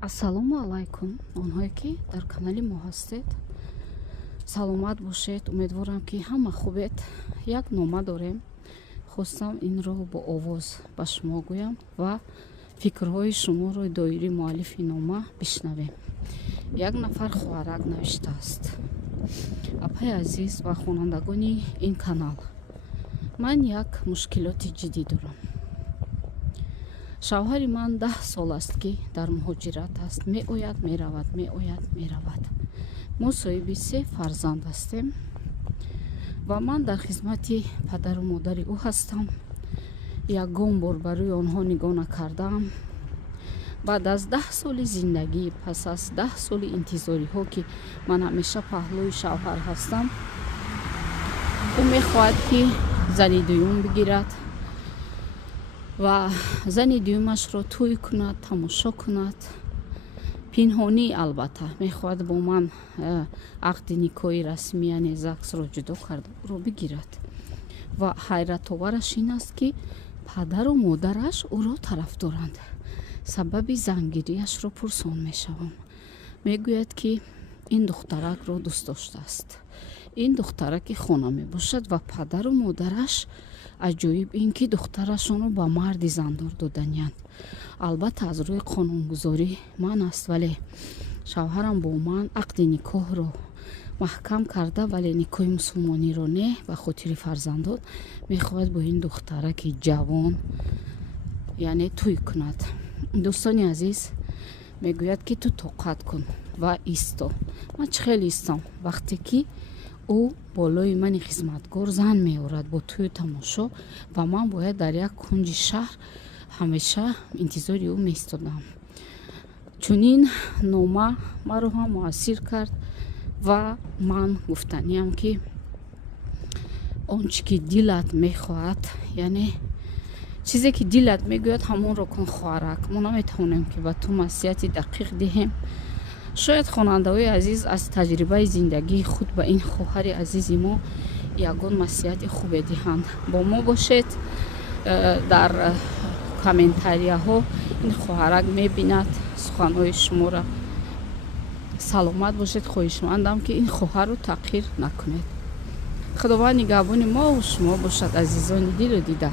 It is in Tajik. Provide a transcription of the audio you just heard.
ассалому алайкум, онҳое ки дар канали мо ҳастед. Саломат бошед, умедворам ки ҳама хубед. Як нома дорем, хостам инро бо овоз ба шумо гӯям ва фикрҳои шуморо доираи муаллифи нома бишнавем. Як нафар хоҳарак навиштааст: апаи азиз ва хонандагони ин канал, ман як мушкилоти ҷиддӣ дорам. шавҳари ман 10 сол аст ки дар муҳоҷират аст. Меояд меравад, меояд меравад. мо соҳиби 3 фарзанд ҳастем ва ман дар хизмати падару модари ӯ ҳастам. Ягон бор ба рӯи онҳо нигоҳ накардам. баъд аз 10 соли зиндагӣ, пас аз 10 соли интизориҳо ки ман ҳамеша паҳлӯи шавҳар ҳастам, ӯ мехоҳад ки зани дуюм бигирад ва зани дуюмашро тӯй кунад, тамошо кунад. пинҳонӣ албатта мехоҳад бо ман ақди никоҳи расмӣ, яъне ЗАГСро ҷудо карда ӯро бигирад. ва ҳайратовараш ин аст ки падару модараш ӯро тарафдоранд. сабаби зангириашро пурсон мешавам. мегӯяд ки ин духтаракро дӯст доштааст. ин духтараки хона мебошад ва падару модараш аҷоиб ин ки духтарашонро ба марди зандор доданиянд. албатта аз рӯи қонунгузорӣ ман аст, вале шавҳарам бо ман ақди никоҳро маҳкам карда, вале никоҳи мусулмониро не. ба хотири фарзандон мехоҳад бо ин духтараки ҷавон яъне тӯй кунад. дӯстони азиз, мегӯяд ки ту тоқат кун ва исто. ман чӣ хеле истам вақте ки ӯ болои мани хизматгор зан меорад бо тӯю тамошо ва ман бояд дар як кунҷи шаҳр ҳамеша интизори ӯ меистодам. чунин нома маро ҳам муассир кард ва ман гуфтаниам ки он чӣ ки дилат мехоҳад, яъне чизе ки дилат мегӯяд ҳамонро кун хоҳарак. мо наметавонем ки ба ту масиҳати дақиқ диҳем. шояд хонандаҳои азиз аз таҷрибаи зиндагии худ ба ин хоҳари азизи мо ягон масиҳати хубе диҳанд. бо мо бошед. дар комментарияҳо ин хоҳарак мебинад суханҳои шуморо. саломат бошед. хоҳишмандам ки ин хоҳарро тағйир накунед. худованд нигаҳбони мо шумо бошад, азизони дилу дида.